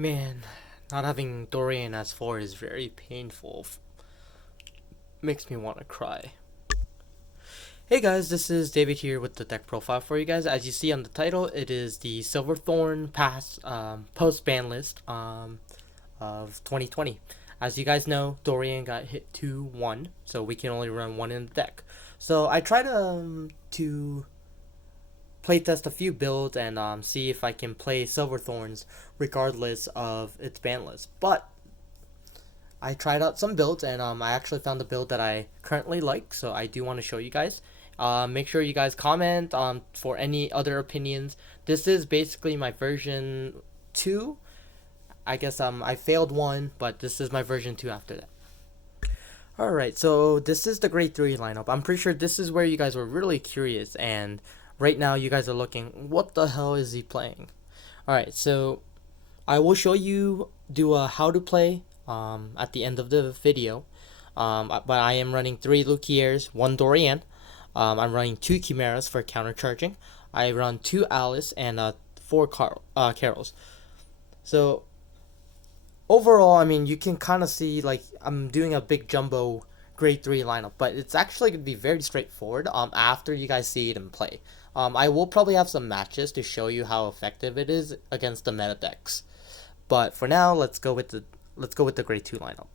Man, not having Dorian as 4 is very painful. Makes me want to cry. Hey guys, this is David here with the deck profile for you guys. As you see on the title, it is the Silverthorn Pass post ban list of 2020. As you guys know, Dorian got hit 2-1, so we can only run one in the deck. So I tried to playtest a few builds and see if I can play Silverthorns regardless of its ban list. But I tried out some builds and I actually found a build that I currently like, so I do want to show you guys. Make sure you guys comment for any other opinions. This is basically my version 2. I guess I failed 1, but this is my version 2 after that. Alright, so this is the grade 3 lineup. I'm pretty sure this is where you guys were really curious, and right now you guys are looking, what the hell is he playing? Alright, so I will show you do a how to play at the end of the video. But I am running 3 Lukiers, 1 Dorian. I'm running 2 Chimeras for countercharging. I run 2 Alice and 4 Carols. So overall, I mean, you can kind of see like I'm doing a big jumbo grade 3 lineup, but it's actually going to be very straightforward after you guys see it in play. I will probably have some matches to show you how effective it is against the meta decks. But for now, let's go with the grade 2 lineup.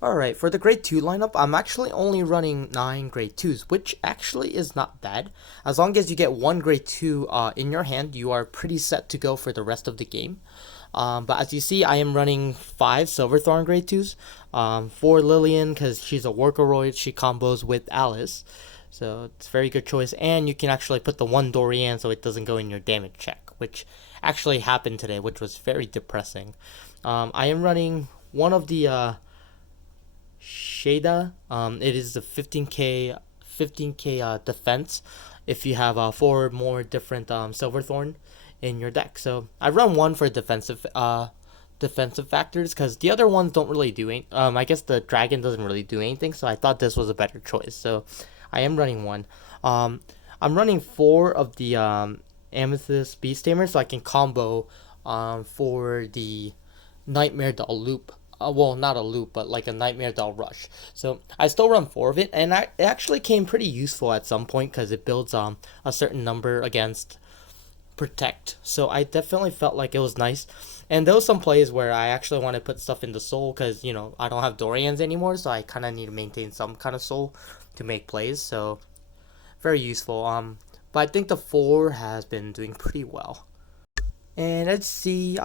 Alright, for the grade 2 lineup, I'm actually only running 9 grade 2s, which actually is not bad. As long as you get 1 grade 2 in your hand, you are pretty set to go for the rest of the game. But as you see, I am running 5 Silverthorn grade 2s. 4 Lillian, because she's a workoroid, she combos with Alice. So it's a very good choice. And you can actually put the 1 Dorian so it doesn't go in your damage check, which actually happened today, which was very depressing. I am running one of the Shada. It is the 15k defense if you have 4 more different Silverthorn in your deck. So I run one for defensive factors because the other ones don't really do anything. I guess the dragon doesn't really do anything, so I thought this was a better choice. So I am running one. I'm running 4 of the Amethyst Beast Tamer so I can combo for the Nightmare Doll loop. Well, not a loop, but like a Nightmare Doll rush. So I still run 4 of it, and it actually came pretty useful at some point because it builds a certain number against protect. So I definitely felt like it was nice. And there was some plays where I actually want to put stuff into soul because, you know, I don't have Dorians anymore, so I kind of need to maintain some kind of soul to make plays. So very useful. But I think the 4 has been doing pretty well. And let's see,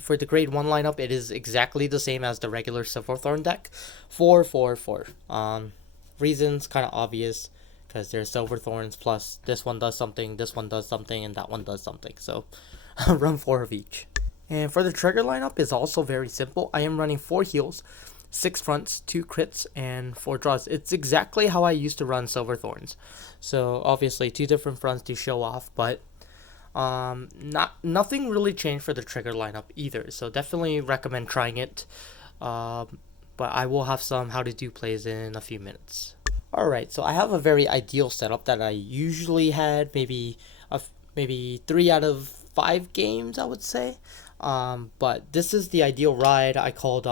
for the grade 1 lineup, it is exactly the same as the regular Silverthorn deck. 4, 4, 4. Reasons kind of obvious because there's Silverthorns plus this one does something, and that one does something. So run 4 of each. And for the trigger lineup is also very simple. I am running 4 heals, 6 fronts, 2 crits, and 4 draws. It's exactly how I used to run Silverthorns. So obviously 2 different fronts to show off, but nothing really changed for the trigger lineup either, so definitely recommend trying it. But I will have some how to do plays in a few minutes. Alright, so I have a very ideal setup that I usually had maybe 3 out of 5 games, I would say. But this is the ideal ride. I called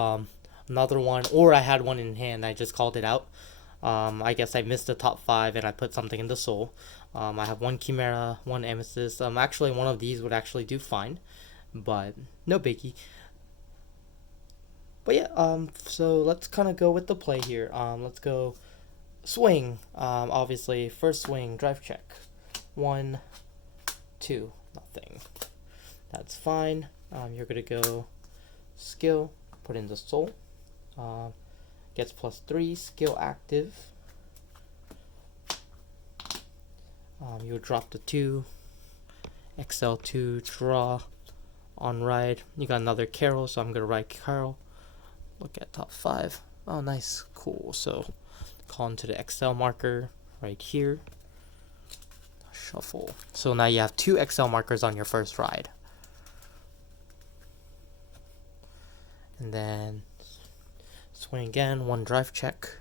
another one, or I had one in hand, I just called it out. I guess I missed the top 5 and I put something in the soul. I have 1 Chimera, 1 Amethyst. Actually, one of these would actually do fine, but no biggie. But yeah, so let's kind of go with the play here. Let's go swing. Obviously, first swing, drive check. 1, 2, nothing. That's fine. You're gonna go skill, put in the soul. Gets +3, skill active. You would drop the 2, XL2, draw, on ride. You got another Carol, so I'm going to ride Carol. Look at top 5. Oh, nice, cool. So call into the XL marker right here. Shuffle. So now you have 2 XL markers on your first ride. And then swing again, 1 drive check.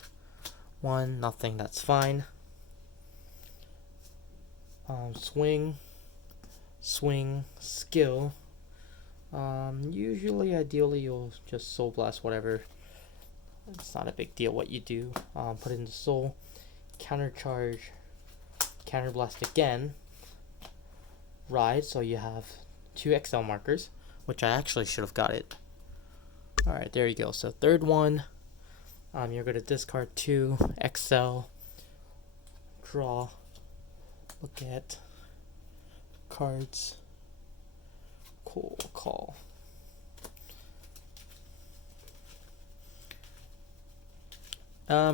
1, nothing, that's fine. Swing, skill, Usually, ideally, you'll just Soul Blast whatever. It's not a big deal what you do. Put in the Soul, Counter Charge, Counter Blast again, Ride, so you have 2 XL markers, which I actually should have got it. Alright, there you go. So third one, you're going to discard 2 XL, draw, look at cards, cool, call.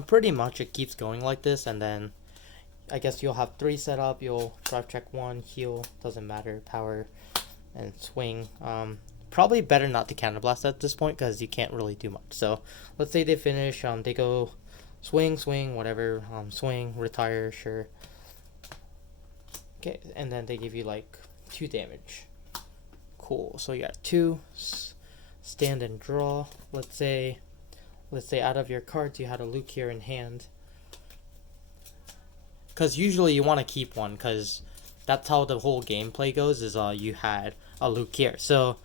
Pretty much it keeps going like this, and then I guess you'll have 3 set up. You'll drive check 1, heal, doesn't matter, power, and swing. Probably better not to counterblast at this point because you can't really do much. So let's say they finish, they go swing, swing, whatever, swing, retire, sure. Okay, and then they give you like 2 damage. Cool. So you got 2, stand and draw. Let's say out of your cards you had a Luke here in hand. Because usually you want to keep one, because that's how the whole gameplay goes, is you had a Luke here. So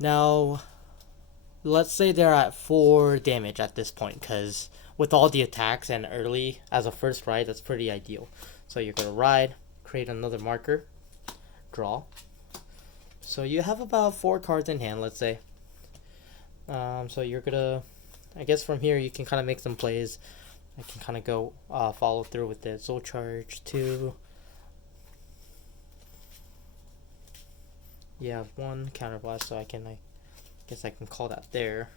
now let's say they're at 4 damage at this point, because with all the attacks and early as a first ride, that's pretty ideal. So you're going to ride, create another marker, draw. So you have about 4 cards in hand, let's say. So you're going to, I guess from here you can kind of make some plays. I can kind of go follow through with it. Soul Charge 2. You have 1 counterblast, so I guess I can call that there.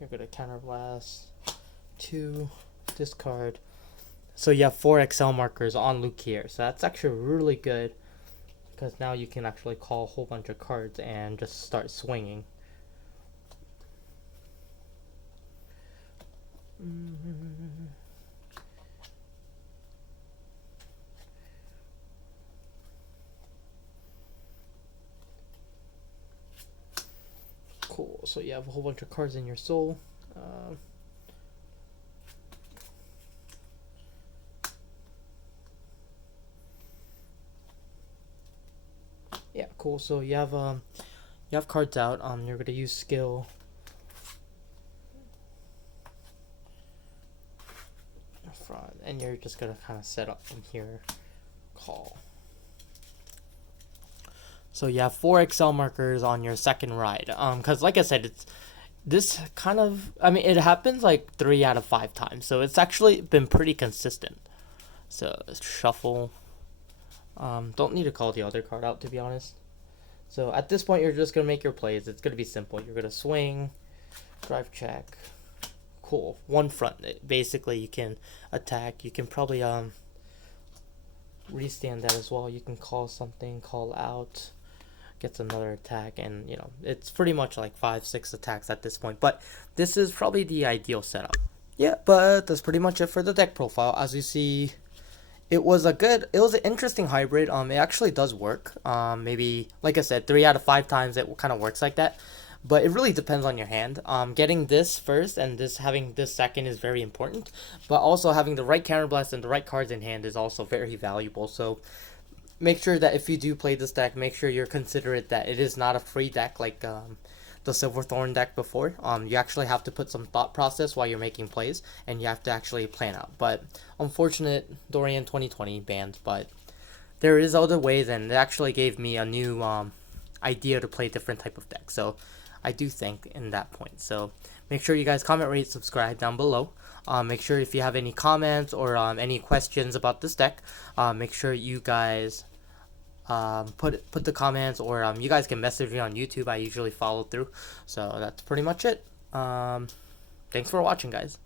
You're gonna counterblast 2, discard. So you have 4 XL markers on Luke here. So that's actually really good, because now you can actually call a whole bunch of cards and just start swinging. Cool, so you have a whole bunch of cards in your soul. Yeah, cool. So you have cards out. You're gonna use skill. Front, and you're just gonna kind of set up from here. Call. So you have 4 XL markers on your second ride. Because like I said, it's this kind of, I mean, it happens like 3 out of 5 times. So it's actually been pretty consistent. So shuffle. Don't need to call the other card out, to be honest. So at this point, you're just gonna make your plays. It's gonna be simple. You're gonna swing, drive check. Cool. 1 front. Basically, you can attack. You can probably restand that as well. You can call something, call out, gets another attack, and you know it's pretty much like 5-6 attacks at this point. But this is probably the ideal setup. Yeah, but that's pretty much it for the deck profile. As you see, it was an interesting hybrid. It actually does work. Maybe like I said, 3 out of 5 times it kind of works like that. But it really depends on your hand. Getting this first and having this second is very important. But also having the right counterblast and the right cards in hand is also very valuable. So make sure that if you do play this deck, make sure you're considerate that it is not a free deck like the Silver Thorn deck before. You actually have to put some thought process while you're making plays, and you have to actually plan out. But unfortunate, Dorian 2020 banned. But there is other ways, and it actually gave me a new idea to play different type of deck. So I do think in that point. So make sure you guys comment, rate, subscribe down below. Make sure if you have any comments or any questions about this deck, make sure you guys put the comments, or you guys can message me on YouTube. I usually follow through. So that's pretty much it. Thanks for watching, guys.